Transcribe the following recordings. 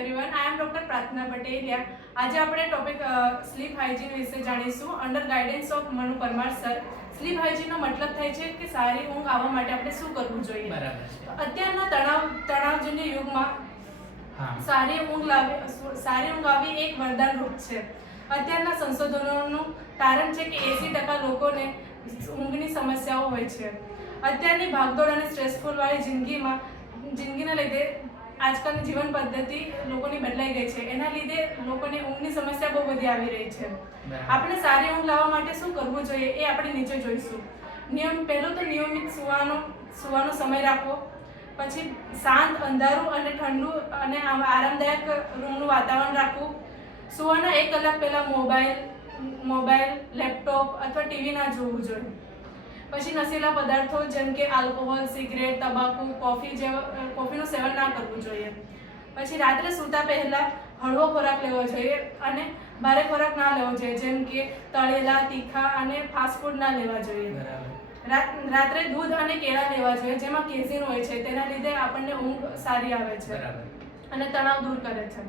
everyone. I am Dr. Prathna Patel here. આજે આપણે topic slip hygiene વિશે જાણીશું under guidance of Manu Parmar sir. Sleep હાઇજીનનો મતલબ થાય છે કે સારી ઊંઘ આવવા માટે આપણે શું કરવું જોઈએ. બરાબર છે. અત્યારના તણાવજન્ય યુગમાં સારી ઊંઘ આવી એક વરદાન રૂપ છે. અત્યારના સંશોધનોનું તારણ છે કે 80% લોકોને ઊંઘની સમસ્યાઓ હોય છે. અત્યારની ભાગદોડ અને સ્ટ્રેસફુલ વાળી જિંદગીના લીધે આજકાલની જીવન પદ્ધતિ લોકોની બદલાઈ ગઈ છે. એના લીધે લોકોને ઊંઘની સમસ્યા બહુ બધી આવી રહી છે. આપણે સારી ઊંઘ લાવવા માટે શું કરવું જોઈએ એ આપણે નીચે જોઈશું. પહેલું તો નિયમિત સુવાનો સમય રાખવો. પછી શાંત, અંધારું અને ઠંડુ અને આરામદાયક રૂમનું વાતાવરણ રાખવું. સુવાના 1 કલાક પહેલાં મોબાઈલ, લેપટોપ અથવા ટીવી ના જોવું જોઈએ. પછી નશીલા પદાર્થો જેમ કે આલ્કોહોલ, સિગરેટ, તમાકુ, કોફીનું સેવન ના કરવું જોઈએ. પછી રાત્રે સૂતા પહેલા હળવો ખોરાક લેવો જોઈએ અને ભારે ખોરાક ના લેવો જોઈએ જેમ કે તળેલા, તીખા અને ફાસ્ટ ફૂડ ના લેવા જોઈએ. રાત્રે દૂધ અને કેળા લેવા જોઈએ જેમાં કેઝીન હોય છે. તેના લીધે આપણને ઊંઘ સારી આવે છે અને તણાવ દૂર કરે છે.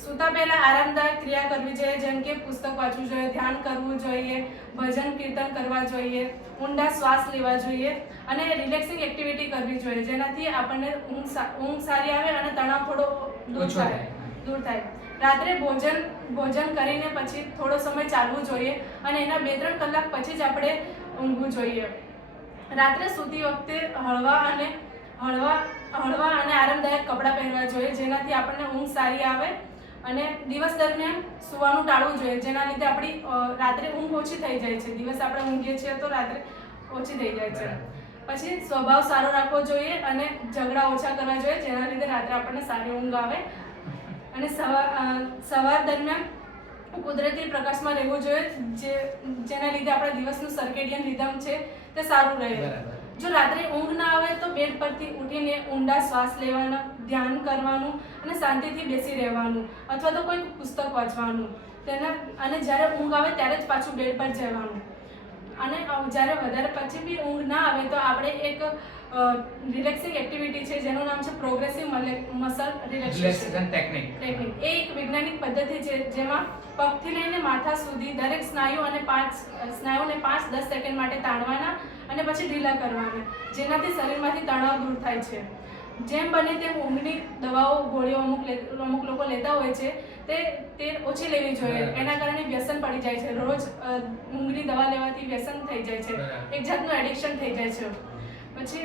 સૂતા પહેલા આરામદાયક ક્રિયા કરવી જોઈએ જેમ કે પુસ્તક વાંચવું જોઈએ, ધ્યાન કરવું જોઈએ, ભજન કીર્તન કરવા જોઈએ, ઊંડા શ્વાસ લેવા જોઈએ અને રિલેક્સિંગ એક્ટિવિટી કરવી જોઈએ જેનાથી આપણને ઊંઘ સારી આવે અને તણાવ થોડો દૂર થાય. રાત્રે ભોજન કરીને પછી થોડો સમય ચાલવું જોઈએ અને એના 2-3 કલાક પછી જ આપણે ઊંઘવું જોઈએ. રાત્રે સૂતી વખતે હળવા અને આરામદાયક કપડાં પહેરવા જોઈએ જેનાથી આપણને ઊંઘ સારી આવે. અને દિવસ દરમિયાન સુવાનું ટાળવું જોઈએ જેના લીધે આપણી રાત્રે ઊંઘ ઓછી થઈ જાય છે. દિવસ આપણે ઊંઘીએ છીએ તો રાત્રે ઓછી થઈ જાય છે. પછી સ્વભાવ સારો રાખવો જોઈએ અને ઝઘડા ઓછા કરવા જોઈએ જેના લીધે રાત્રે આપણને સારી ઊંઘ આવે. અને સવાર દરમિયાન કુદરતી પ્રકાશમાં રહેવું જોઈએ જેના લીધે આપણા દિવસનું સર્કેડિયન રિધમ છે તે સારું રહે. જો રાત્રે ઊંઘ ના આવે તો બેડ પરથી ઉઠીને ઊંડા શ્વાસ લેવાના, ધ્યાન કરવાનું અને શાંતિથી બેસી રહેવાનું અથવા તો કોઈ પુસ્તક વાંચવાનું. અને જ્યારે ઊંઘ આવે ત્યારે જ પાછું બેડ પર જવાનું. અને જ્યારે વધારે પછી બી ઊંઘ ના આવે તો આપણે એક રિલેક્સિંગ એક્ટિવિટી છે જેનું નામ છે પ્રોગ્રેસિવ મસલ રિલેક્સેશન ટેકનિક. એ એક વૈજ્ઞાનિક પદ્ધતિ છે જેમાં પગથી લઈને માથા સુધી દરેક સ્નાયુને 5-10 સેકન્ડ માટે તાણવાના અને પછી ઢીલા કરવાના જેનાથી શરીરમાંથી તણાવ દૂર થાય છે. જેમ બને તેમ ઊંઘની દવાઓ, ગોળીઓ અમુક લોકો લેતા હોય છે તે ઓછી લેવી જોઈએ. એના કારણે વ્યસન પડી જાય છે. રોજ ઊંઘની દવા લેવાથી વ્યસન થઈ જાય છે, એક જાતનું એડિક્શન થઈ જાય છે. પછી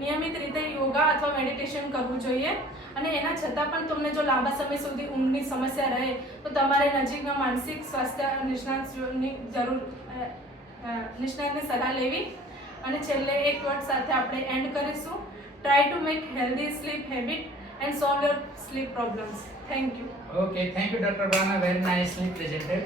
નિયમિત રીતે યોગા અથવા મેડિટેશન કરવું જોઈએ. અને એના છતાં પણ તમને જો લાંબા સમય સુધી ઊંઘની સમસ્યા રહે તો તમારે નજીકના માનસિક સ્વાસ્થ્ય નિષ્ણાતની સલાહ લેવી. અને છેલ્લે એક વર્ડ સાથે આપણે એન્ડ કરીશું. Try to make healthy sleep habit and solve your sleep problems. Thank you. Okay, thank you, Dr. Prana. Very nicely presented.